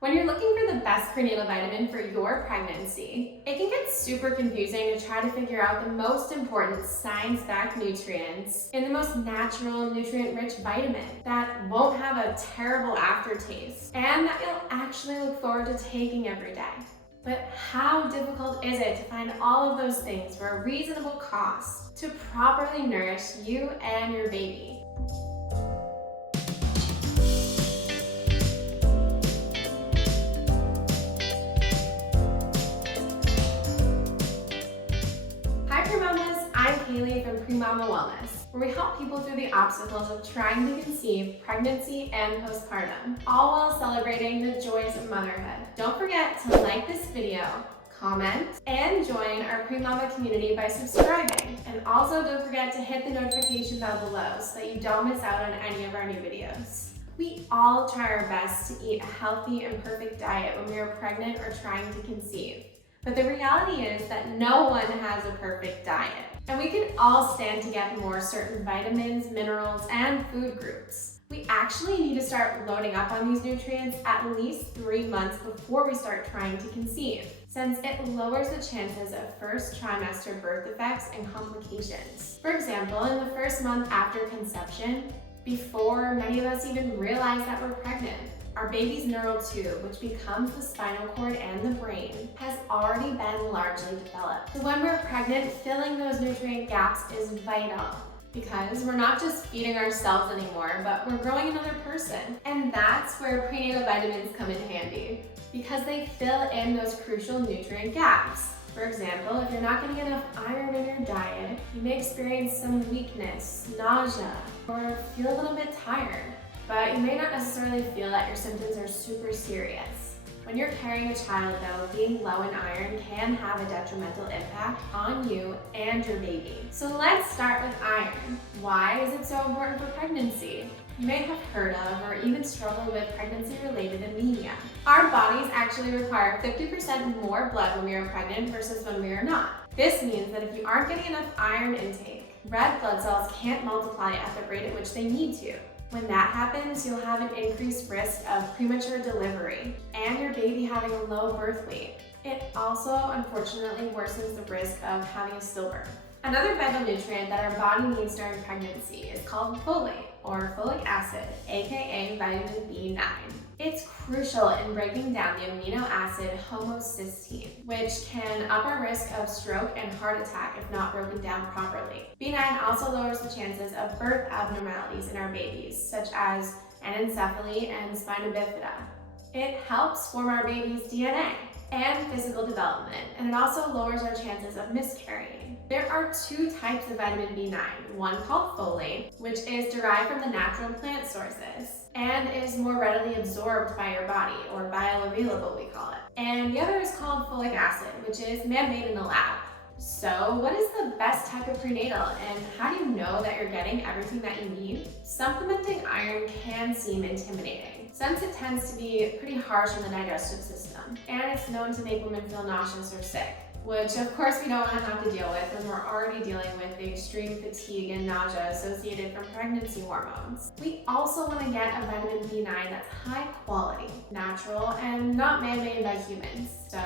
When you're looking for the best prenatal vitamin for your pregnancy, it can get super confusing to try to figure out the most important science-backed nutrients in the most natural, nutrient-rich vitamin that won't have a terrible aftertaste and that you'll actually look forward to taking every day. But how difficult is it to find all of those things for a reasonable cost to properly nourish you and your baby? Hi Premamas, I'm Kaleigh from Premama Wellness, where we help people through the obstacles of trying to conceive, pregnancy, and postpartum, all while celebrating the joys of motherhood. Don't forget to like this video, comment, and join our Premama community by subscribing. And also don't forget to hit the notification bell below so that you don't miss out on any of our new videos. We all try our best to eat a healthy and perfect diet when we are pregnant or trying to conceive. But the reality is that no one has a perfect diet, and we can all stand to get more certain vitamins, minerals, and food groups. We actually need to start loading up on these nutrients at least 3 months before we start trying to conceive, since it lowers the chances of first trimester birth defects and complications. For example, in the first month after conception, before many of us even realize that we're pregnant, our baby's neural tube, which becomes the spinal cord and the brain, has already been largely developed. So when we're pregnant, filling those nutrient gaps is vital because we're not just feeding ourselves anymore, but we're growing another person. And that's where prenatal vitamins come in handy because they fill in those crucial nutrient gaps. For example, if you're not getting enough iron in your diet, you may experience some weakness, nausea, or feel a little bit tired. But you may not necessarily feel that your symptoms are super serious. When you're carrying a child though, being low in iron can have a detrimental impact on you and your baby. So let's start with iron. Why is it so important for pregnancy? You may have heard of or even struggle with pregnancy-related anemia. Our bodies actually require 50% more blood when we are pregnant versus when we are not. This means that if you aren't getting enough iron intake, red blood cells can't multiply at the rate at which they need to. When that happens, you'll have an increased risk of premature delivery and your baby having a low birth weight. It also, unfortunately, worsens the risk of having a stillbirth. Another vital nutrient that our body needs during pregnancy is called folate, or folic acid, aka vitamin B9. It's crucial in breaking down the amino acid homocysteine, which can up our risk of stroke and heart attack if not broken down properly. B9 also lowers the chances of birth abnormalities in our babies, such as anencephaly and spina bifida. It helps form our baby's DNA and physical development, and it also lowers our chances of miscarrying. There are 2 types of vitamin B9, one called folate, which is derived from the natural plant sources and is more readily absorbed by your body, or bioavailable we call it. And the other is called folic acid, which is man-made in a lab. So what is the best type of prenatal, and how do you know that you're getting everything that you need? Supplementing iron can seem intimidating, since it tends to be pretty harsh on the digestive system, and it's known to make women feel nauseous or sick, which of course we don't want to have to deal with when we're already dealing with the extreme fatigue and nausea associated from pregnancy hormones. We also want to get a vitamin B9 that's high quality, natural, and not man-made by humans. So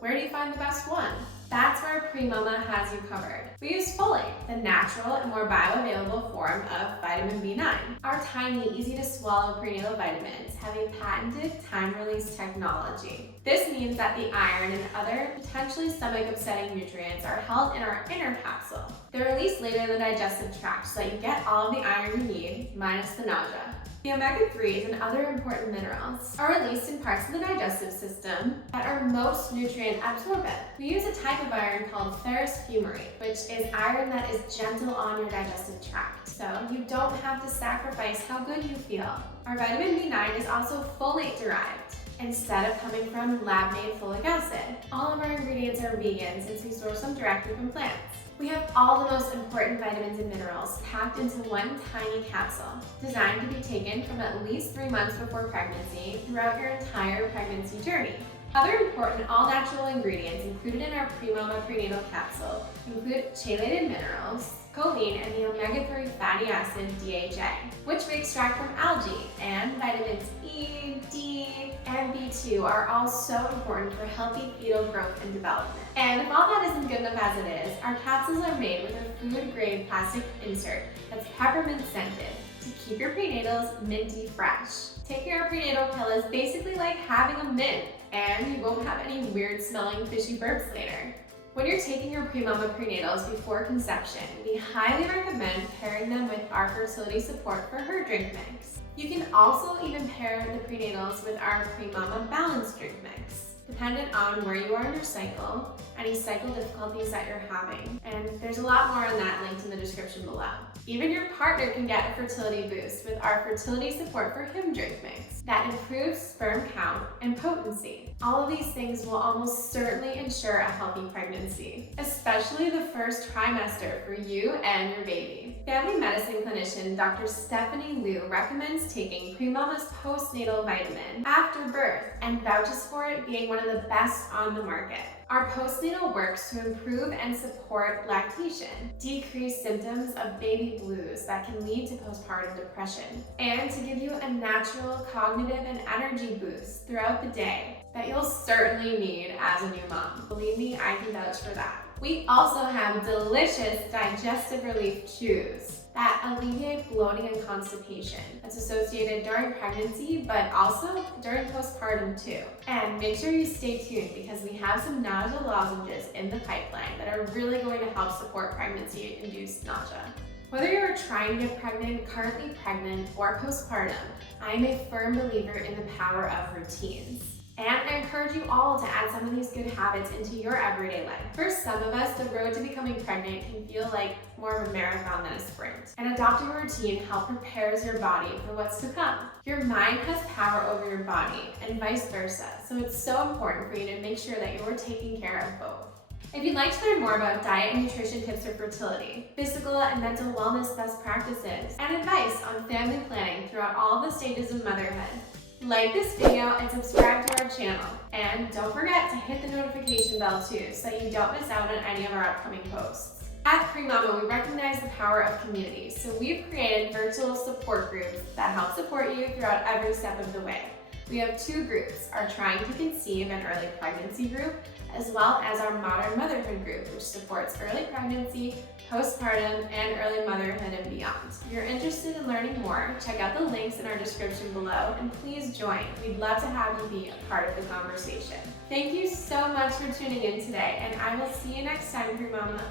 where do you find the best one? That's where Premama has you covered. We use folate, the natural and more bioavailable form of vitamin B9. Our tiny, easy to swallow prenatal vitamins have a patented time-release technology. This means that the iron and other potentially stomach-upsetting nutrients are held in our inner capsule. They're released later in the digestive tract so that you get all of the iron you need, minus the nausea. The omega-3s and other important minerals are released in parts of the digestive system that are most nutrient absorbent. We use a type of iron called ferrous fumarate, which is iron that is gentle on your digestive tract, so you don't have to sacrifice how good you feel. Our vitamin B9 is also folate derived, instead of coming from lab-made folic acid. All of our ingredients are vegan since we source them directly from plants. We have all the most important vitamins and minerals packed into one tiny capsule, designed to be taken from at least 3 months before pregnancy throughout your entire pregnancy journey. Other important all-natural ingredients included in our Premama Prenatal Capsule include chelated minerals, choline, and the omega-3 fatty acid DHA, which we extract from algae, and vitamins E, D, and B2 are all so important for healthy fetal growth and development. And if all that isn't good enough as it is, our capsules are made with a food-grade plastic insert that's peppermint scented to keep your prenatals minty fresh. Taking our prenatal pill is basically like having a mint, and you won't have any weird smelling fishy burps later. When you're taking your Premama prenatals before conception, we highly recommend pairing them with our fertility support for her drink mix. You can also even pair the prenatals with our Premama balanced drink mix, dependent on where you are in your cycle, any cycle difficulties that you're having, and there's a lot more on that linked in the description below. Even your partner can get a fertility boost with our fertility support for him drink mix that improves sperm count and potency. All of these things will almost certainly ensure a healthy pregnancy, especially the first trimester for you and your baby. Family medicine clinician Dr. Stephanie Liu recommends taking Premama's postnatal vitamin after birth and vouches for it being one of the best on the market. Our postnatal works to improve and support lactation, decrease symptoms of baby blues that can lead to postpartum depression, and to give you a natural cognitive and energy boost throughout the day that you'll certainly need as a new mom. Believe me, I can vouch for that. We also have delicious digestive relief chews that alleviate bloating and constipation that's associated during pregnancy, but also during postpartum too. And make sure you stay tuned because we have some nausea lozenges in the pipeline that are really going to help support pregnancy-induced nausea. Whether you're trying to get pregnant, currently pregnant, or postpartum, I am a firm believer in the power of routines. And I encourage you all to add some of these good habits into your everyday life. For some of us, the road to becoming pregnant can feel like more of a marathon than a sprint. And adopting a routine helps prepares your body for what's to come. Your mind has power over your body and vice versa, so it's so important for you to make sure that you're taking care of both. If you'd like to learn more about diet and nutrition tips for fertility, physical and mental wellness best practices, and advice on family planning throughout all the stages of motherhood, like this video and subscribe to our channel. And don't forget to hit the notification bell too so that you don't miss out on any of our upcoming posts. At Premama, we recognize the power of community, so we've created virtual support groups that help support you throughout every step of the way. We have two groups, our Trying to Conceive and Early Pregnancy group, as well as our Modern Motherhood group, which supports early pregnancy, postpartum, and early motherhood and beyond. If you're interested in learning more, check out the links in our description below and please join. We'd love to have you be a part of the conversation. Thank you so much for tuning in today, and I will see you next time, Premama.